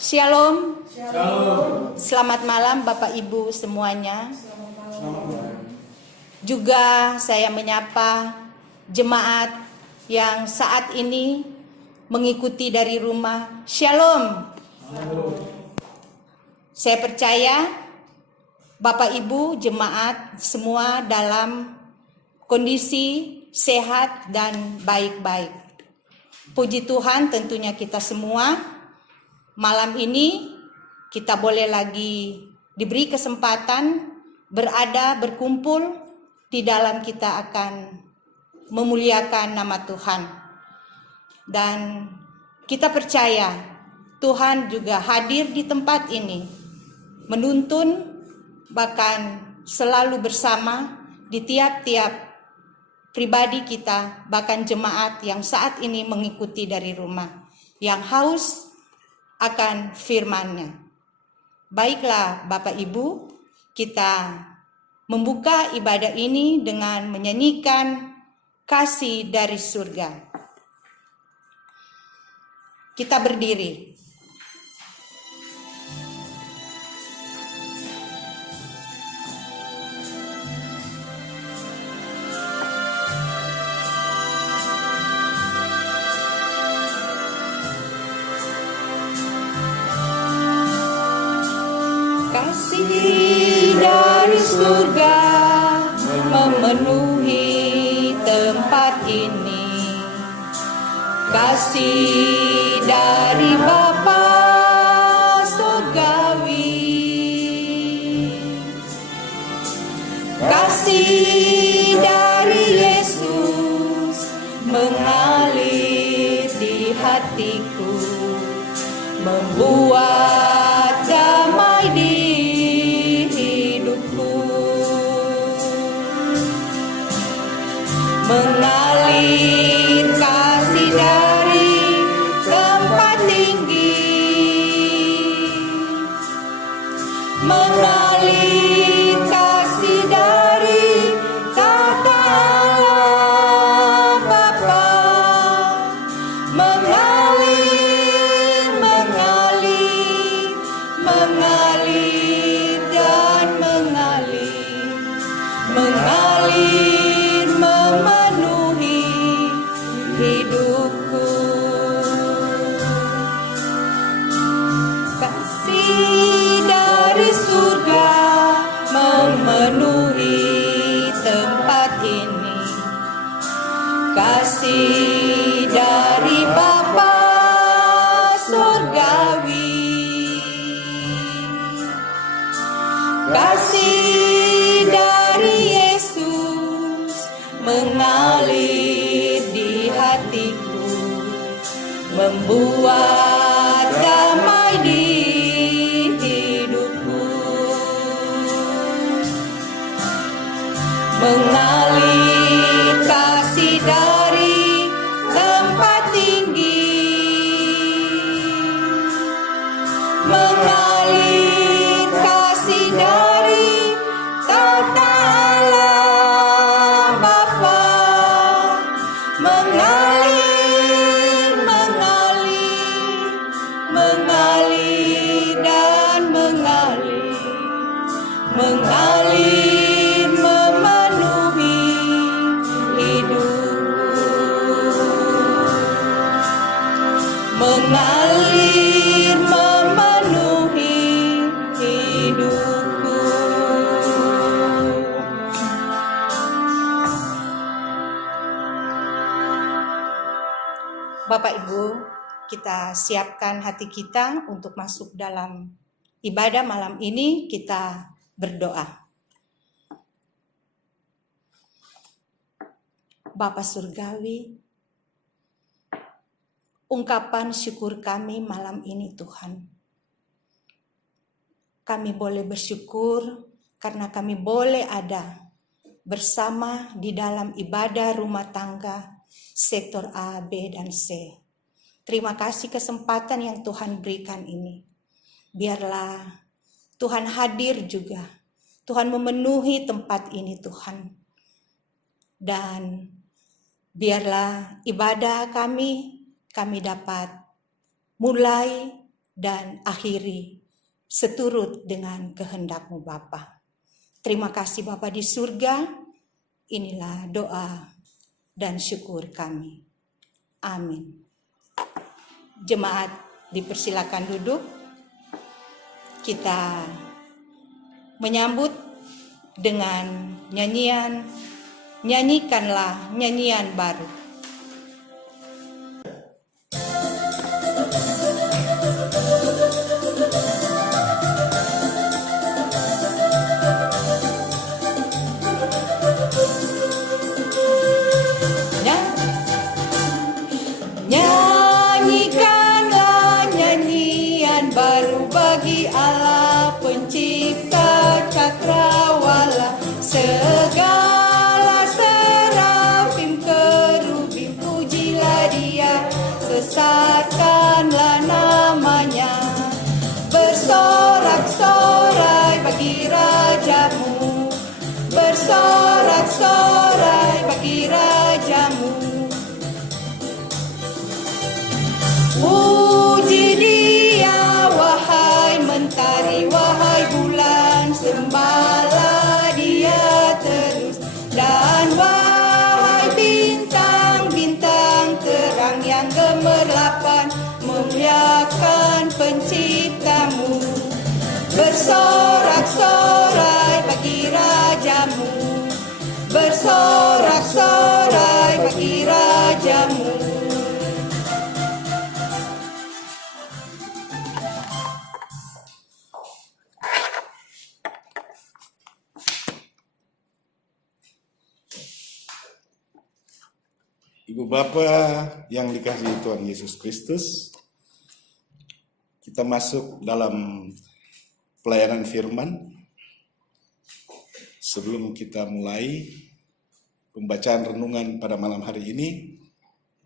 Shalom. Shalom. Selamat malam Bapak Ibu semuanya. Selamat malam. Juga saya menyapa jemaat yang saat ini mengikuti dari rumah. Shalom. Shalom. Saya percaya Bapak Ibu jemaat semua dalam kondisi sehat dan baik-baik. Puji Tuhan, tentunya kita semua malam ini kita boleh lagi diberi kesempatan berkumpul di dalam kita akan memuliakan nama Tuhan. Dan kita percaya Tuhan juga hadir di tempat ini, menuntun bahkan selalu bersama di tiap-tiap pribadi kita, bahkan jemaat yang saat ini mengikuti dari rumah, yang haus akan firman-Nya. Baiklah Bapak Ibu, kita membuka ibadah ini dengan menyanyikan Kasih dari Surga. Kita berdiri. Kasih dari surga memenuhi tempat ini. Kasih dari Bapa surgawi. Kasih dari Yesus mengalir di hatiku, membuat damai di hidupku, mengalir kasih dari tempat tinggi, mengalir kasih dari tahta Allah Bapa, mengalir dan mengalir memenuhi hidupku. Kasih dari surga memenuhi tempat ini. Kasih dari Bapa surgawi. Kasih dari Yesus mengalir di hatiku, membuat damai di hidupku, mengalir kasih dari tempat tinggi, mengalir kasih dari tahta Allah Bapa, mengalir dan mengalir memenuhi hidupku, mengalir memenuhi hidupku. Bapak Ibu, kita siapkan hati kita untuk masuk dalam ibadah malam ini. Kita berdoa. Bapa Surgawi, ungkapan syukur kami malam ini Tuhan. Kami boleh bersyukur karena kami boleh ada bersama di dalam ibadah rumah tangga sektor A, B, dan C. Terima kasih kesempatan yang Tuhan berikan ini. Biarlah Tuhan hadir juga. Tuhan memenuhi tempat ini Tuhan. Dan biarlah ibadah kami dapat mulai dan akhiri seturut dengan kehendak-Mu Bapa. Terima kasih Bapa di surga, inilah doa dan syukur kami. Amin. Jemaat dipersilakan duduk. Kita menyambut dengan nyanyian, nyanyikanlah nyanyian baru. Nyanyikanlah nyanyian baru bagi Allah pencipta cakrawala, segala serafim kerubim pujilah Dia, sesatkanlah namanya, bersorak-sorai bagi Rajamu, bersorak-sorai bagi Rajamu. Puji Dia wahai mentari, wahai bulan, sembahlah Dia terus, dan wahai bintang-bintang terang yang gemerlapan memuliakan penciptamu, bersorak-sorai bagi Rajamu, bersorak-sorai bagi Rajamu. Ibu Bapa yang dikasihi Tuhan Yesus Kristus, kita masuk dalam pelayanan firman. Sebelum kita mulai pembacaan renungan pada malam hari ini,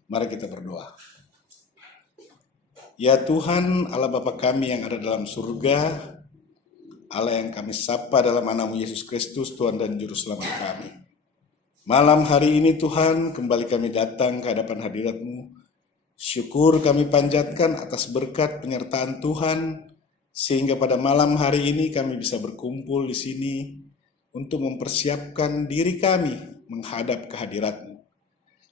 mari kita berdoa. Ya Tuhan, Allah Bapa kami yang ada dalam surga, Allah yang kami sapa dalam nama-Mu Yesus Kristus, Tuhan dan Juru Selamat kami. Malam hari ini Tuhan, kembali kami datang ke hadapan hadirat-Mu. Syukur kami panjatkan atas berkat penyertaan Tuhan, sehingga pada malam hari ini kami bisa berkumpul di sini untuk mempersiapkan diri kami menghadap ke hadirat-Mu.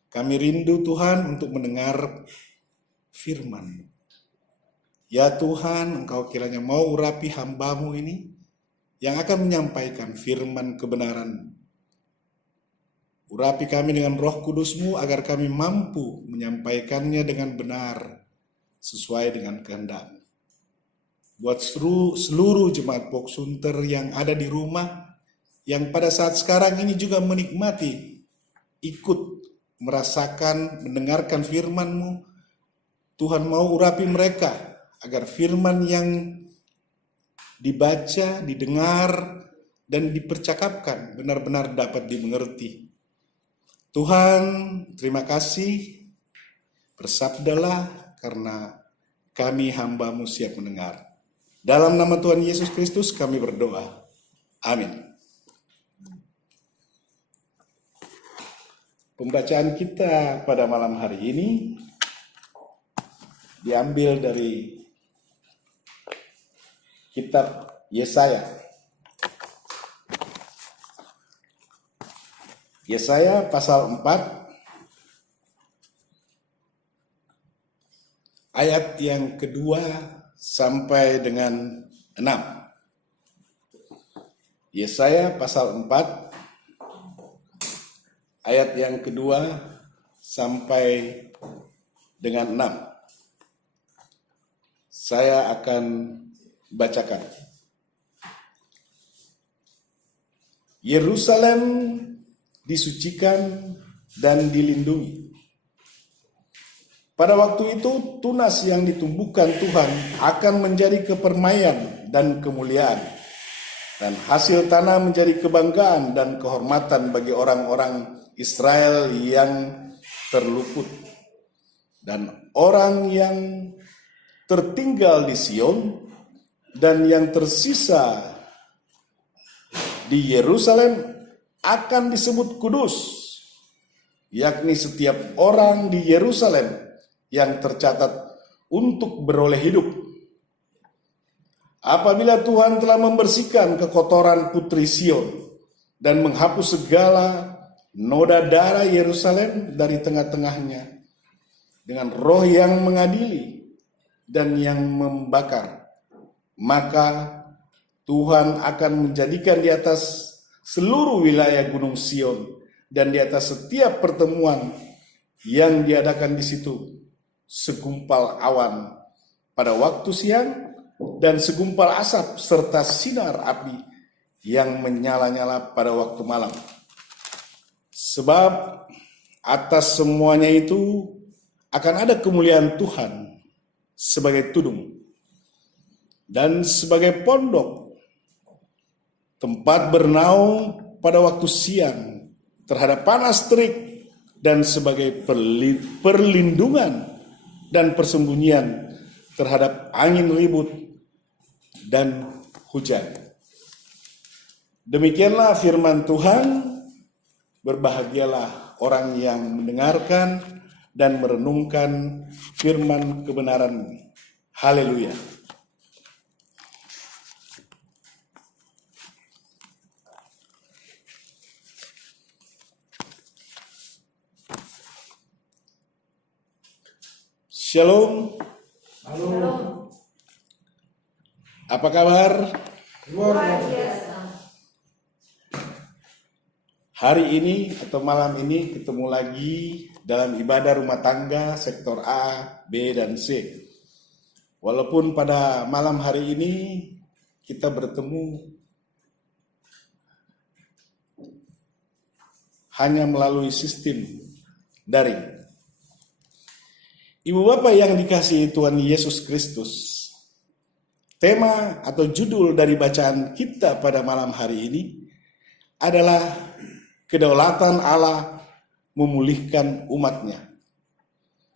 Kami rindu Tuhan untuk mendengar firman-Mu. Ya Tuhan, Engkau kiranya mau urapi hamba-Mu ini yang akan menyampaikan firman kebenaran. Urapi kami dengan Roh Kudus-Mu agar kami mampu menyampaikannya dengan benar sesuai dengan kehendak-Mu. Buat seluruh jemaat Pok Sunter yang ada di rumah, yang pada saat sekarang ini juga menikmati, ikut merasakan, mendengarkan firman-Mu, Tuhan mau urapi mereka agar firman yang dibaca, didengar, dan dipercakapkan benar-benar dapat dimengerti. Tuhan, terima kasih, bersabdalah karena kami hamba-Mu siap mendengar. Dalam nama Tuhan Yesus Kristus kami berdoa. Amin. Pembacaan kita pada malam hari ini diambil dari kitab Yesaya. Yesaya pasal 4 ayat yang kedua sampai dengan 6. Yesaya pasal 4 ayat yang kedua sampai dengan 6. Saya akan bacakan. Yerusalem disucikan dan dilindungi. Pada waktu itu tunas yang ditumbuhkan Tuhan akan menjadi kepermaian dan kemuliaan, dan hasil tanah menjadi kebanggaan dan kehormatan bagi orang-orang Israel yang terluput, dan orang yang tertinggal di Sion dan yang tersisa di Yerusalem akan disebut kudus, yakni setiap orang di Yerusalem yang tercatat untuk beroleh hidup. apabila Tuhan telah membersihkan kekotoran putri Sion dan menghapus segala noda darah Yerusalem dari tengah-tengahnya dengan roh yang mengadili dan yang membakar, maka Tuhan akan menjadikan di atas seluruh wilayah Gunung Sion dan di atas setiap pertemuan yang diadakan di situ segumpal awan pada waktu siang dan segumpal asap serta sinar api yang menyala-nyala pada waktu malam. Sebab atas semuanya itu akan ada kemuliaan Tuhan sebagai tudung dan sebagai pondok, tempat bernaung pada waktu siang terhadap panas terik dan sebagai perlindungan dan persembunyian terhadap angin ribut dan hujan. Demikianlah firman Tuhan. Berbahagialah orang yang mendengarkan dan merenungkan firman kebenaran. Haleluya. Shalom. Halo. Apa kabar? Luar biasa. Hari ini atau malam ini ketemu lagi dalam ibadah rumah tangga sektor A, B, dan C. Walaupun pada malam hari ini kita bertemu hanya melalui sistem daring. Ibu bapak yang dikasihi Tuhan Yesus Kristus, tema atau judul dari bacaan kita pada malam hari ini adalah kedaulatan Allah memulihkan umatnya,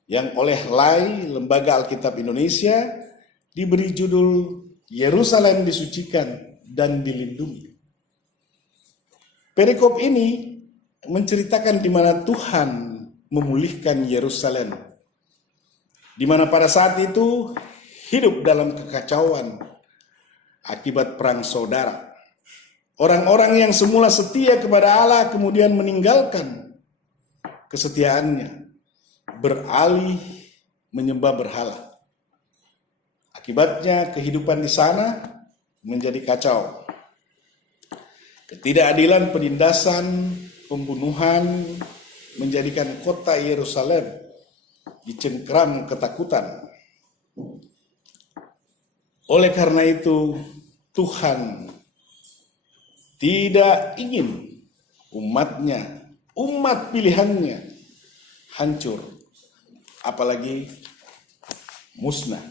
yang oleh LAI, Lembaga Alkitab Indonesia, diberi judul Yerusalem disucikan dan dilindungi. Perikop ini menceritakan di mana Tuhan memulihkan Yerusalem, di mana pada saat itu hidup dalam kekacauan akibat perang saudara. Orang-orang yang semula setia kepada Allah kemudian meninggalkan kesetiaannya, beralih menyembah berhala. Akibatnya kehidupan di sana menjadi kacau. Ketidakadilan, penindasan, pembunuhan menjadikan kota Yerusalem dicengkram ketakutan. Oleh karena itu, Tuhan tidak ingin umatnya, umat pilihannya hancur, apalagi musnah.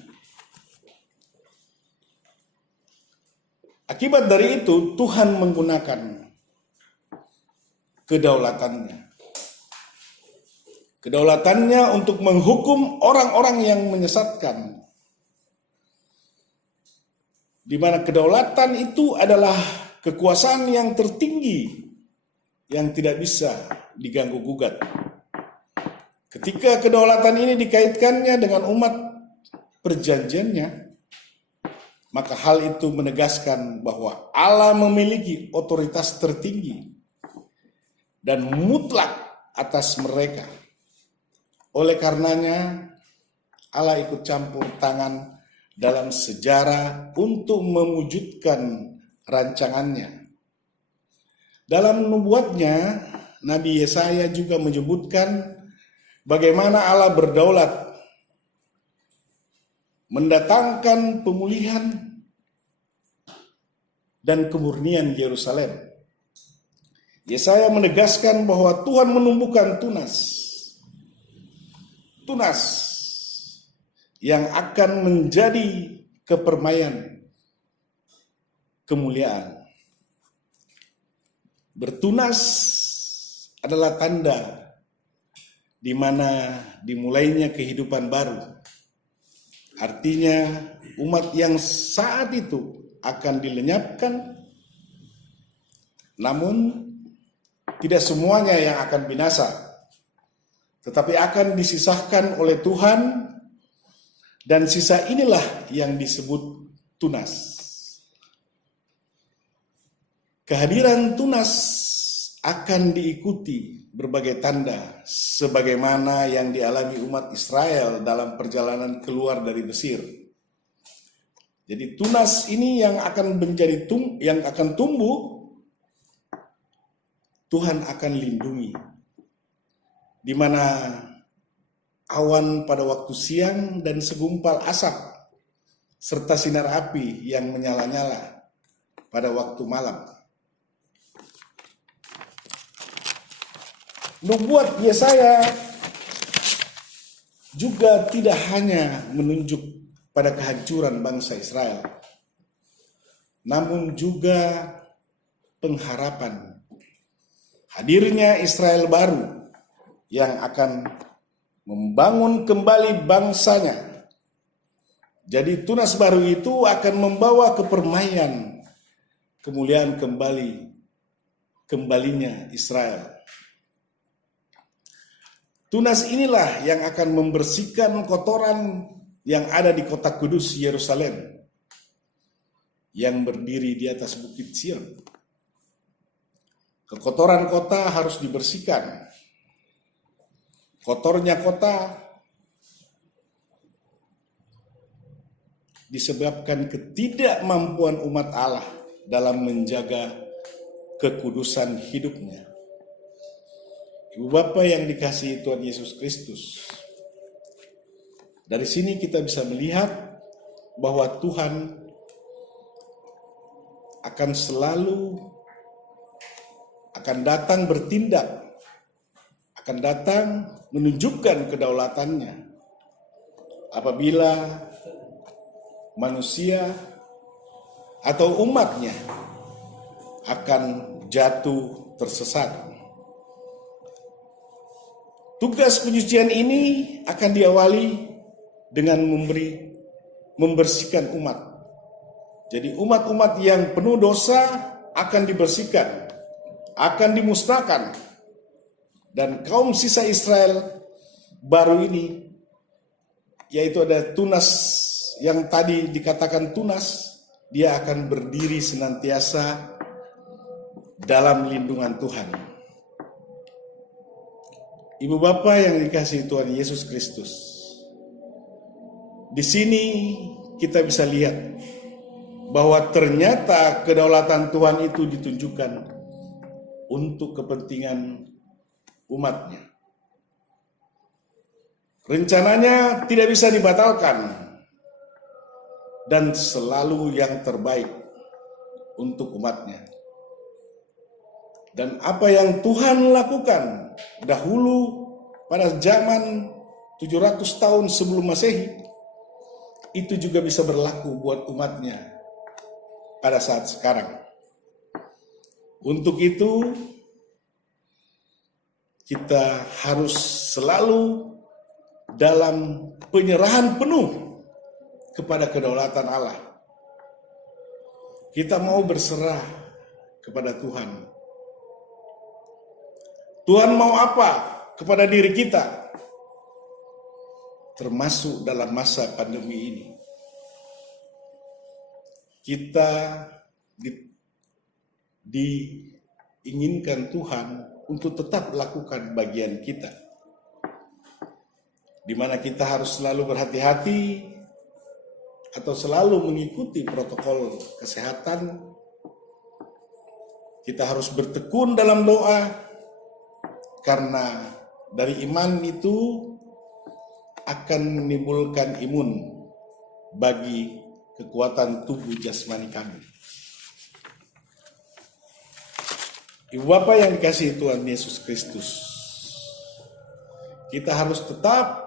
Akibat dari itu, Tuhan menggunakan kedaulatannya. Kedaulatannya untuk menghukum orang-orang yang menyesatkan. Di mana kedaulatan itu adalah kekuasaan yang tertinggi yang tidak bisa diganggu gugat. Ketika kedaulatan ini dikaitkannya dengan umat perjanjiannya, maka hal itu menegaskan bahwa Allah memiliki otoritas tertinggi dan mutlak atas mereka. Oleh karenanya, Allah ikut campur tangan dalam sejarah untuk mewujudkan rancangannya. Dalam nubuatnya, Nabi Yesaya juga menyebutkan bagaimana Allah berdaulat mendatangkan pemulihan dan kemurnian Yerusalem. Yesaya menegaskan bahwa Tuhan menumbuhkan tunas yang akan menjadi kepermaian kemuliaan. Bertunas adalah tanda di mana dimulainya kehidupan baru. Artinya umat yang saat itu akan dilenyapkan, namun tidak semuanya yang akan binasa, tetapi akan disisahkan oleh Tuhan, dan sisa inilah yang disebut tunas. Kehadiran tunas akan diikuti berbagai tanda sebagaimana yang dialami umat Israel dalam perjalanan keluar dari Mesir. Jadi tunas ini yang akan menjadi yang akan tumbuh, Tuhan akan lindungi. Di mana awan pada waktu siang dan segumpal asap serta sinar api yang menyala-nyala pada waktu malam. Nubuat Yesaya juga tidak hanya menunjuk pada kehancuran bangsa Israel, namun juga pengharapan hadirnya Israel baru yang akan membangun kembali bangsanya. Jadi tunas baru itu akan membawa kepermainan, kemuliaan kembalinya Israel. Tunas inilah yang akan membersihkan kotoran yang ada di kota kudus Yerusalem yang berdiri di atas bukit Sion. Kekotoran kota harus dibersihkan. Kotornya kota disebabkan ketidakmampuan umat Allah dalam menjaga kekudusan hidupnya. Ibu Bapa yang dikasihi Tuhan Yesus Kristus, dari sini kita bisa melihat bahwa Tuhan akan selalu datang bertindak, akan datang menunjukkan kedaulatannya apabila manusia atau umatnya akan jatuh tersesat. Tugas penyucian ini akan diawali dengan membersihkan umat. Jadi umat-umat yang penuh dosa akan dibersihkan, akan dimusnahkan. Dan kaum sisa Israel baru ini, yaitu ada tunas yang tadi dikatakan tunas, dia akan berdiri senantiasa dalam lindungan Tuhan. Ibu Bapa yang dikasihi Tuhan Yesus Kristus, di sini kita bisa lihat bahwa ternyata kedaulatan Tuhan itu ditunjukkan untuk kepentingan umatnya. Rencananya tidak bisa dibatalkan dan selalu yang terbaik untuk umatnya. Dan apa yang Tuhan lakukan dahulu pada zaman 700 tahun sebelum Masehi, itu juga bisa berlaku buat umatnya pada saat sekarang. Untuk itu, kita harus selalu dalam penyerahan penuh kepada kedaulatan Allah. Kita mau berserah kepada Tuhan. Tuhan mau apa kepada diri kita, termasuk dalam masa pandemi ini. Kita diinginkan Tuhan untuk tetap melakukan bagian kita, di mana kita harus selalu berhati-hati atau selalu mengikuti protokol kesehatan. Kita harus bertekun dalam doa, karena dari iman itu akan menimbulkan imun bagi kekuatan tubuh jasmani kami. Ibu Bapa yang dikasihi Tuhan Yesus Kristus, kita harus tetap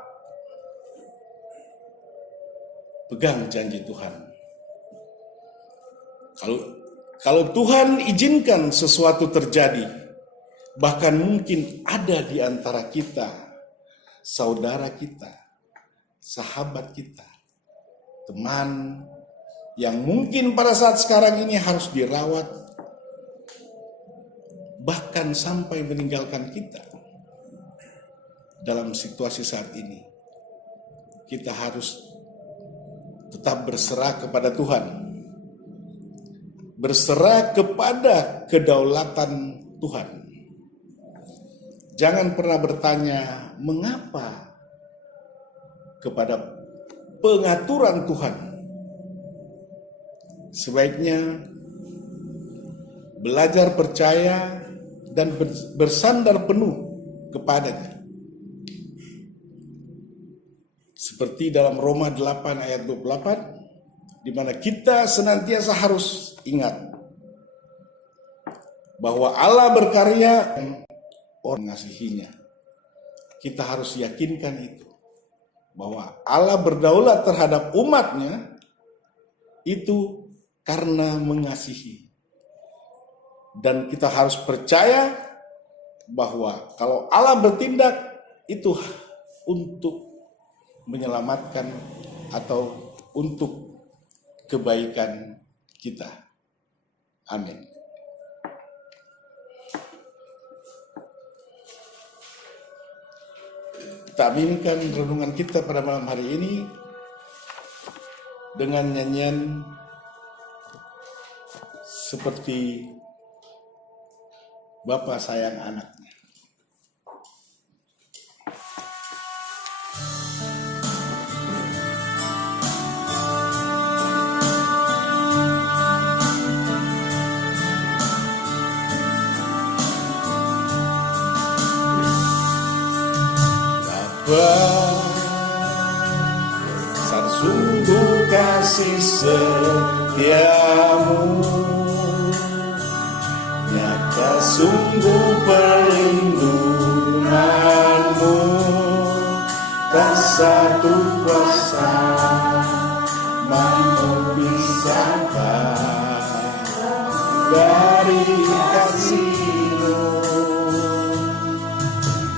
pegang janji Tuhan. Kalau Tuhan izinkan sesuatu terjadi, bahkan mungkin ada di antara kita, saudara kita, sahabat kita, teman yang mungkin pada saat sekarang ini harus dirawat, bahkan sampai meninggalkan kita. Dalam situasi saat ini, kita harus tetap berserah kepada Tuhan. berserah kepada kedaulatan Tuhan. Jangan pernah bertanya mengapa kepada pengaturan Tuhan. Sebaiknya belajar percaya dan bersandar penuh kepadanya. Seperti dalam Roma 8 ayat 28, di mana kita senantiasa harus ingat bahwa Allah berkarya orang mengasihinya. Kita harus yakinkan itu, bahwa Allah berdaulat terhadap umatnya itu karena mengasihi. Dan kita harus percaya bahwa kalau Allah bertindak itu untuk menyelamatkan atau untuk kebaikan kita. Amin. Kita aminkan renungan kita pada malam hari ini dengan nyanyian seperti Bapa sayang anaknya. Sungguh kasih setiamu, nyata sungguh perlindunganmu, tak satu kuasa mampu pisahkan dari kasih-Mu.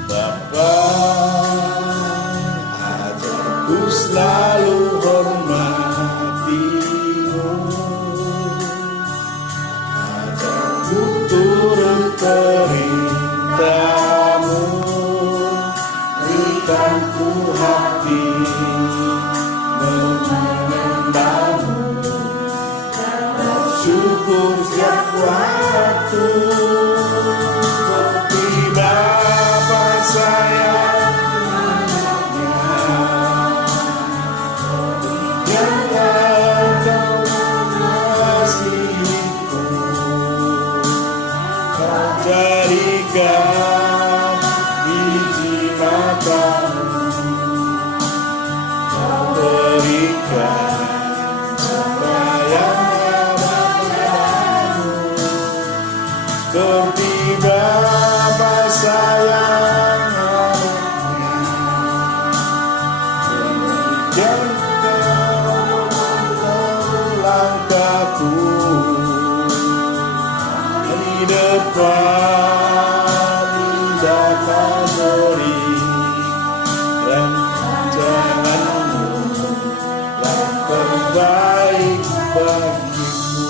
Bapa, ajarku selalu hormati-Mu, ajarku turut perintah-Mu, berikan ku hati mengenal-Mu, bersyukur setiap waktu, seperti Bapa sayang anaknya, yang Engkau mengasihiku, Kau jadikan biji matamu, Kau berikan sayang padamu, seperti Bapa sayang anaknya, yang Kau langkahku di depan tindakan beri dan janganmu yang terbaik bagiku.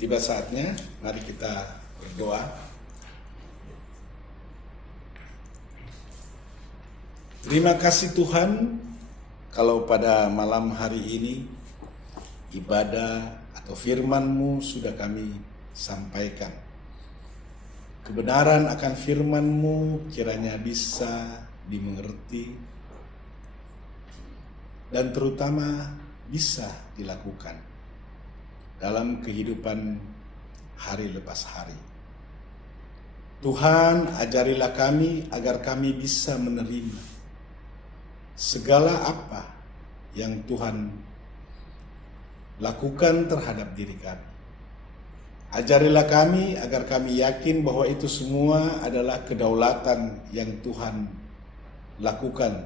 Tiba saatnya, mari kita berdoa. Terima kasih Tuhan, kalau pada malam hari ini ibadah atau firman-Mu sudah kami sampaikan. Kebenaran akan firman-Mu kiranya bisa dimengerti dan terutama bisa dilakukan dalam kehidupan hari lepas hari. Tuhan, ajarilah kami agar kami bisa menerima segala apa yang Tuhan lakukan terhadap diri kami. Ajarilah kami agar kami yakin bahwa itu semua adalah kedaulatan yang Tuhan lakukan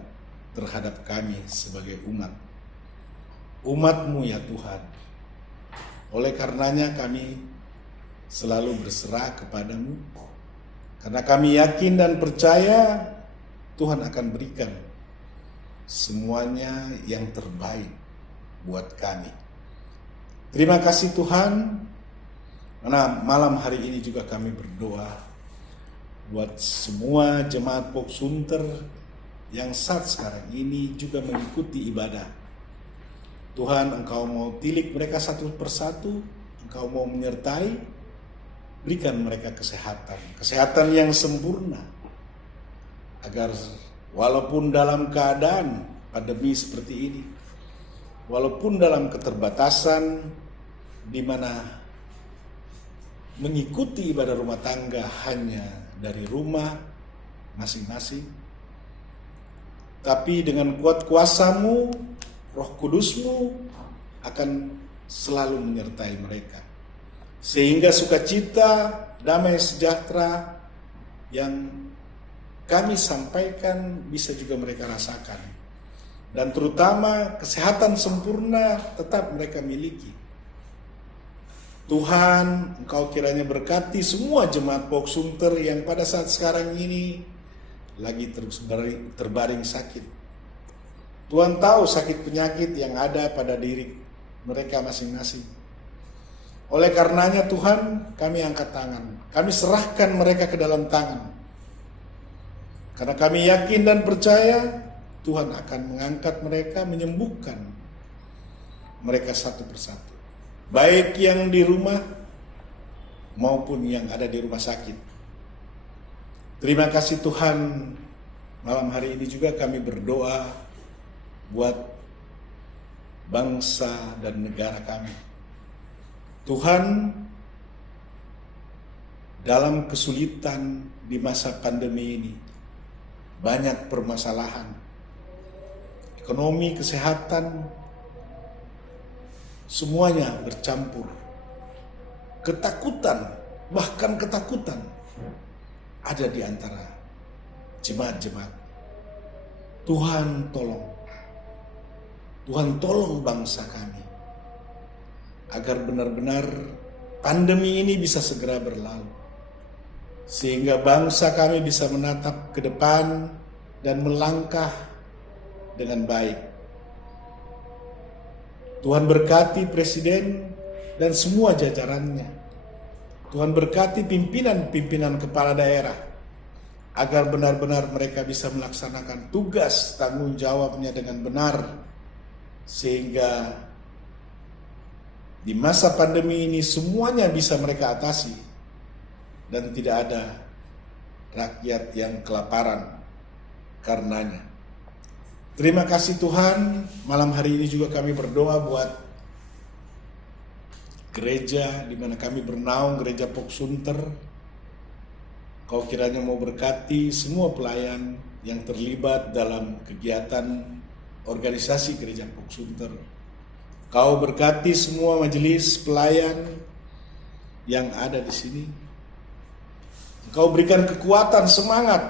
terhadap kami sebagai umat-Mu ya Tuhan. Oleh karenanya kami selalu berserah kepada-Mu, karena kami yakin dan percaya Tuhan akan berikan semuanya yang terbaik buat kami. Terima kasih Tuhan, karena malam hari ini juga kami berdoa buat semua jemaat Pok Sunter yang saat sekarang ini juga mengikuti ibadah. Tuhan, Engkau mau tilik mereka satu persatu, Engkau mau menyertai, berikan mereka kesehatan yang sempurna, agar walaupun dalam keadaan pandemi seperti ini, walaupun dalam keterbatasan di mana mengikuti ibadah rumah tangga hanya dari rumah masing-masing, tapi dengan kuat kuasa-Mu, Roh Kudus-Mu akan selalu menyertai mereka, sehingga sukacita, damai sejahtera yang kami sampaikan bisa juga mereka rasakan, dan terutama kesehatan sempurna tetap mereka miliki. Tuhan, Engkau kiranya berkati semua jemaat Pok Sunter yang pada saat sekarang ini lagi terbaring sakit. Tuhan tahu sakit penyakit yang ada pada diri mereka masing-masing. Oleh karenanya Tuhan, kami angkat tangan, kami serahkan mereka ke dalam tangan. Karena kami yakin dan percaya Tuhan akan mengangkat mereka, menyembuhkan mereka satu persatu, baik yang di rumah maupun yang ada di rumah sakit. Terima kasih Tuhan, malam hari ini juga kami berdoa buat bangsa dan negara kami. Tuhan, dalam kesulitan di masa pandemi ini, banyak permasalahan, ekonomi, kesehatan, semuanya bercampur. Ketakutan, bahkan ketakutan ada di antara jemaat-jemaat. Tuhan tolong. Tuhan tolong bangsa kami, agar benar-benar pandemi ini bisa segera berlalu, sehingga bangsa kami bisa menatap ke depan dan melangkah dengan baik. Tuhan berkati Presiden dan semua jajarannya. Tuhan berkati pimpinan-pimpinan kepala daerah, agar benar-benar mereka bisa melaksanakan tugas tanggung jawabnya dengan benar, sehingga di masa pandemi ini semuanya bisa mereka atasi dan tidak ada rakyat yang kelaparan karenanya. Terima kasih Tuhan, malam hari ini juga kami berdoa buat gereja di mana kami bernaung, gereja Pok Sunter. Kau kiranya mau berkati semua pelayan yang terlibat dalam kegiatan organisasi gereja Pok Sunter. Kau berkati semua majelis pelayan yang ada di sini. Kau berikan kekuatan, semangat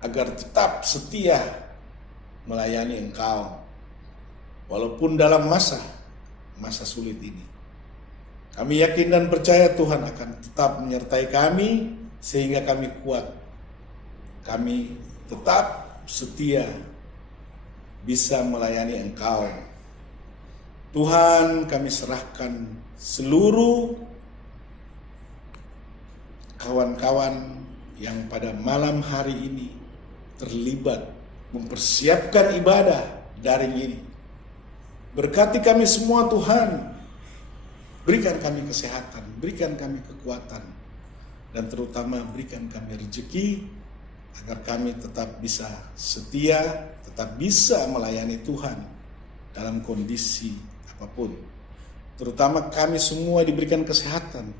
agar tetap setia melayani Engkau walaupun dalam masa sulit ini. Kami yakin dan percaya Tuhan akan tetap menyertai kami sehingga kami kuat. Kami tetap setia bisa melayani Engkau. Tuhan, kami serahkan seluruh kawan-kawan yang pada malam hari ini terlibat mempersiapkan ibadah daring ini. Berkati kami semua Tuhan, berikan kami kesehatan, berikan kami kekuatan, dan terutama berikan kami rezeki agar kami tetap bisa setia, tetap bisa melayani Tuhan dalam kondisi apapun. Terutama kami semua diberikan kesehatan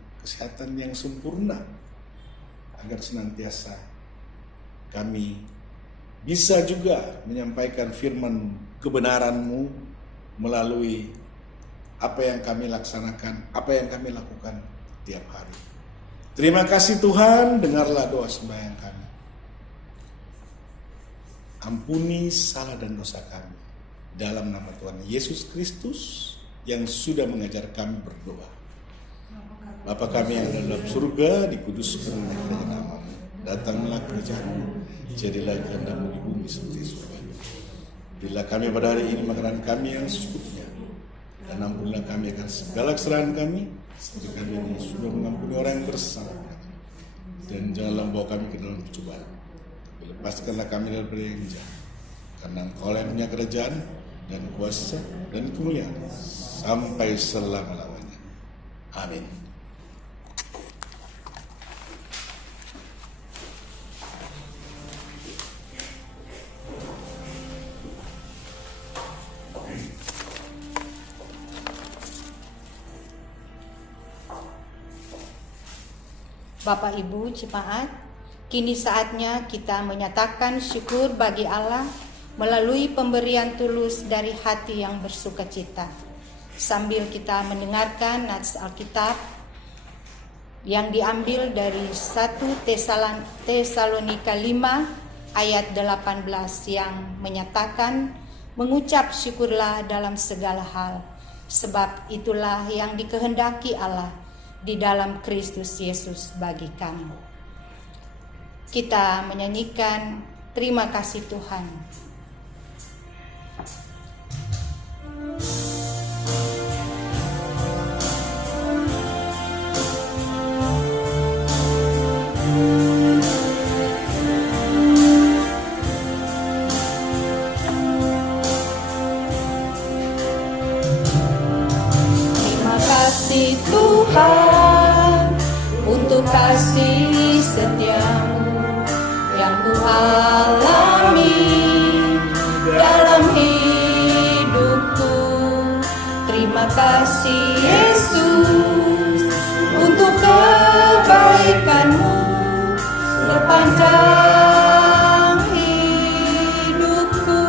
yang sempurna, agar senantiasa kami bisa juga menyampaikan firman kebenaran-Mu melalui apa yang kami laksanakan, apa yang kami lakukan tiap hari. Terima kasih Tuhan, dengarlah doa sembahyang kami. Ampuni salah dan dosa kami, dalam nama Tuhan Yesus Kristus yang sudah mengajar kami berdoa. Bapa kami yang ada dalam surga, dikuduskan nama-Mu. Datanglah kerajaan-Mu, jadilah kehendak-Mu di bumi seperti surga. Berilah kami pada hari ini makanan kami yang secukupnya, dan ampunilah kami akan segala kesalahan kami, seperti kami ini sudah mengampuni orang yang bersalah kami. dan janganlah membawa kami ke dalam percobaan. Tapi lepaskanlah kami dari yang jahat. Karena Engkau yang punya kerajaan dan kuasa dan kemuliaan sampai selama-lamanya. Amin. Bapak Ibu Jemaat, kini saatnya kita menyatakan syukur bagi Allah melalui pemberian tulus dari hati yang bersukacita. Sambil kita mendengarkan nats Alkitab yang diambil dari 1 Tesalonika 5 ayat 18 yang menyatakan mengucap syukurlah dalam segala hal, sebab itulah yang dikehendaki Allah di dalam Kristus Yesus bagi kamu. Kita menyanyikan terima kasih Tuhan. Terima kasih Tuhan untuk kasih setiamu yang ku alami dalam hidupku. Terima kasih Yesus untuk kebaikanmu sepanjang hidupku.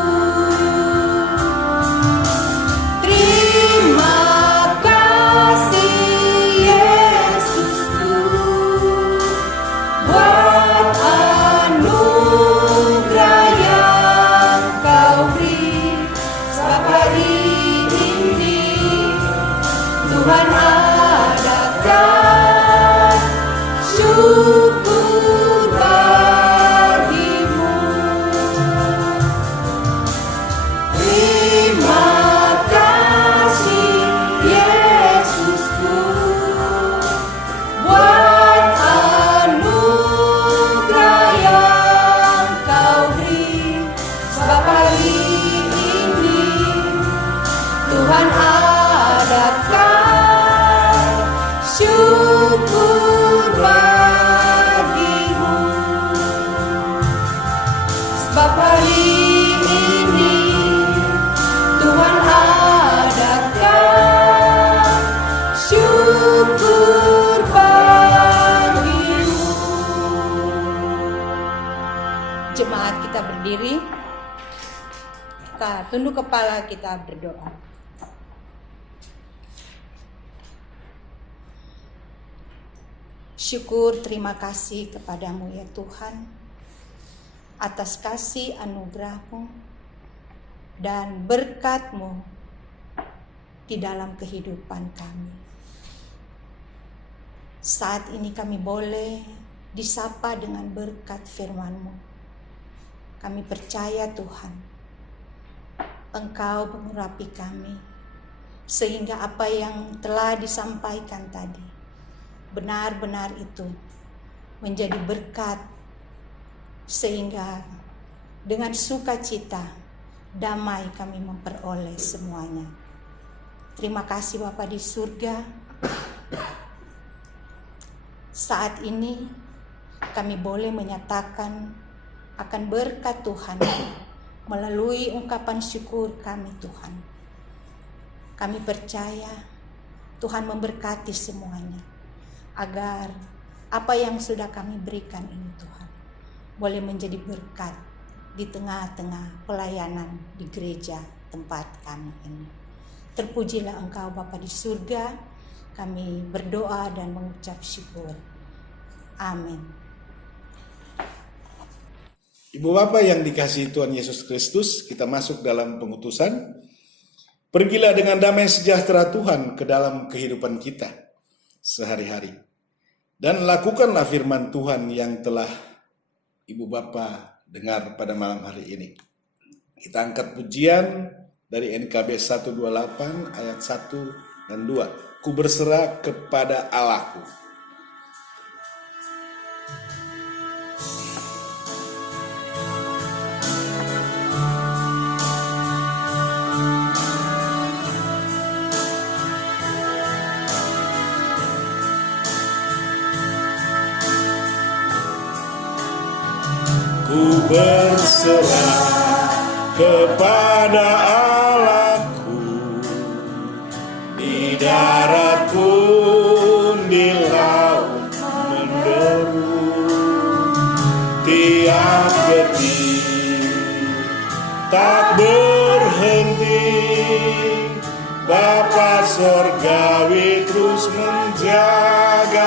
Terima kasih Yesusku buat anugerah yang kau beri. Sebab hari ini Tuhan adakan syukur bagimu. Terima kasih Yesusku buat anugerah yang kau beri. Sebab hari ini Tuhan adakan syukur bagimu. Sebab hari ini Tuhan adakan syukur bagimu. Jemaat kita berdiri, kita tunduk kepala, kita berdoa. Syukur terima kasih kepadamu ya Tuhan atas kasih anugerah-Mu dan berkat-Mu di dalam kehidupan kami. Saat ini kami boleh disapa dengan berkat firman-Mu. Kami percaya Tuhan, Engkau mengurapi kami sehingga apa yang telah disampaikan tadi benar-benar itu menjadi berkat, sehingga dengan sukacita damai kami memperoleh semuanya. Terima kasih Bapa di surga. Saat ini kami boleh menyatakan akan berkat Tuhan melalui ungkapan syukur kami Tuhan. Kami percaya Tuhan memberkati semuanya, agar apa yang sudah kami berikan ini Tuhan boleh menjadi berkat di tengah-tengah pelayanan di gereja tempat kami ini. Terpujilah Engkau Bapa di surga. Kami berdoa dan mengucap syukur. Amin. Ibu Bapak yang dikasihi Tuhan Yesus Kristus, kita masuk dalam pengutusan. Pergilah dengan damai sejahtera Tuhan ke dalam kehidupan kita sehari-hari. Dan lakukanlah firman Tuhan yang telah Ibu Bapa dengar pada malam hari ini. Kita angkat pujian dari NKB 128 ayat 1 dan 2. Ku berserah kepada Allahku. ku berserah kepada Allahku, di darat pun di laut menderu, tiap detik tak berhenti, Bapa Sorgawi terus menjagaku.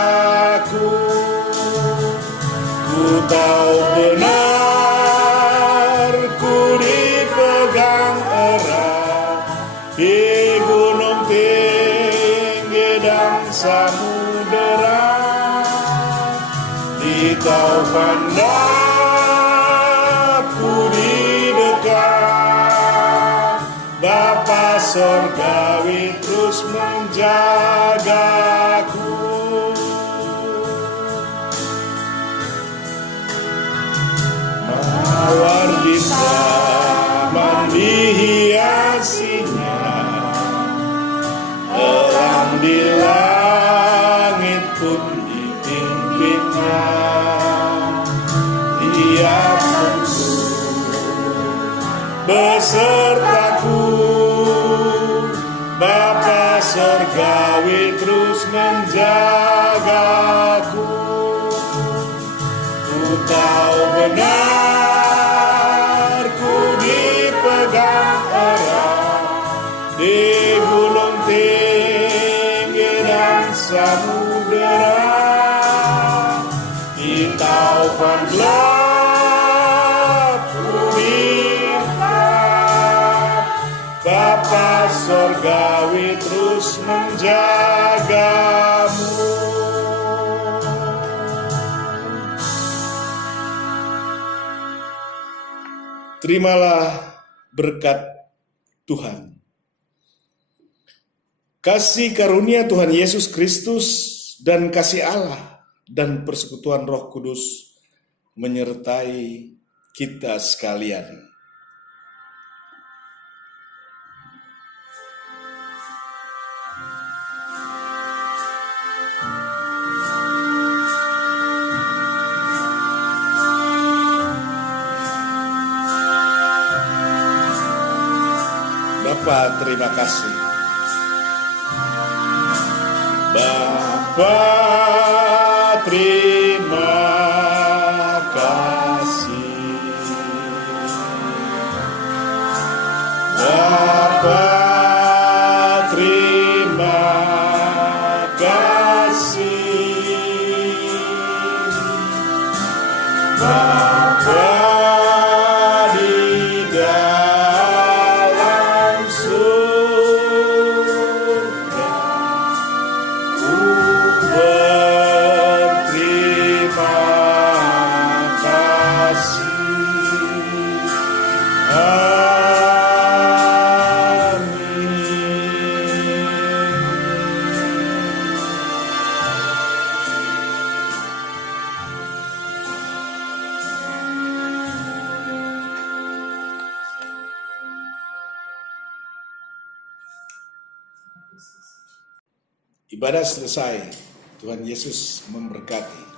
Ku tahu benar, ku dipegang erat di gunung tinggi dan samudera, di taufan ku di dekat, Bapa Sorgawi terus menjagaku. Mawar di taman dihiasinya, elang di langit pun dipimpinnya, Dia besertaku, Bapa Sorgawi terus menjagaku. Ku tahu benar, ku dipegang erat di gunung tinggi dan samudera, di taufan gelap ku dekat, Bapa Sorgawi terus menjagamu. Terimalah berkat Tuhan. Kasih karunia Tuhan Yesus Kristus dan kasih Allah dan persekutuan Roh Kudus menyertai kita sekalian. Bapa, terima kasih. Bapa, terima kasih. Bapa, terima kasih. Bapa di dalam surga, ku berterima kasih. Ibadah selesai. Tuhan Yesus memberkati.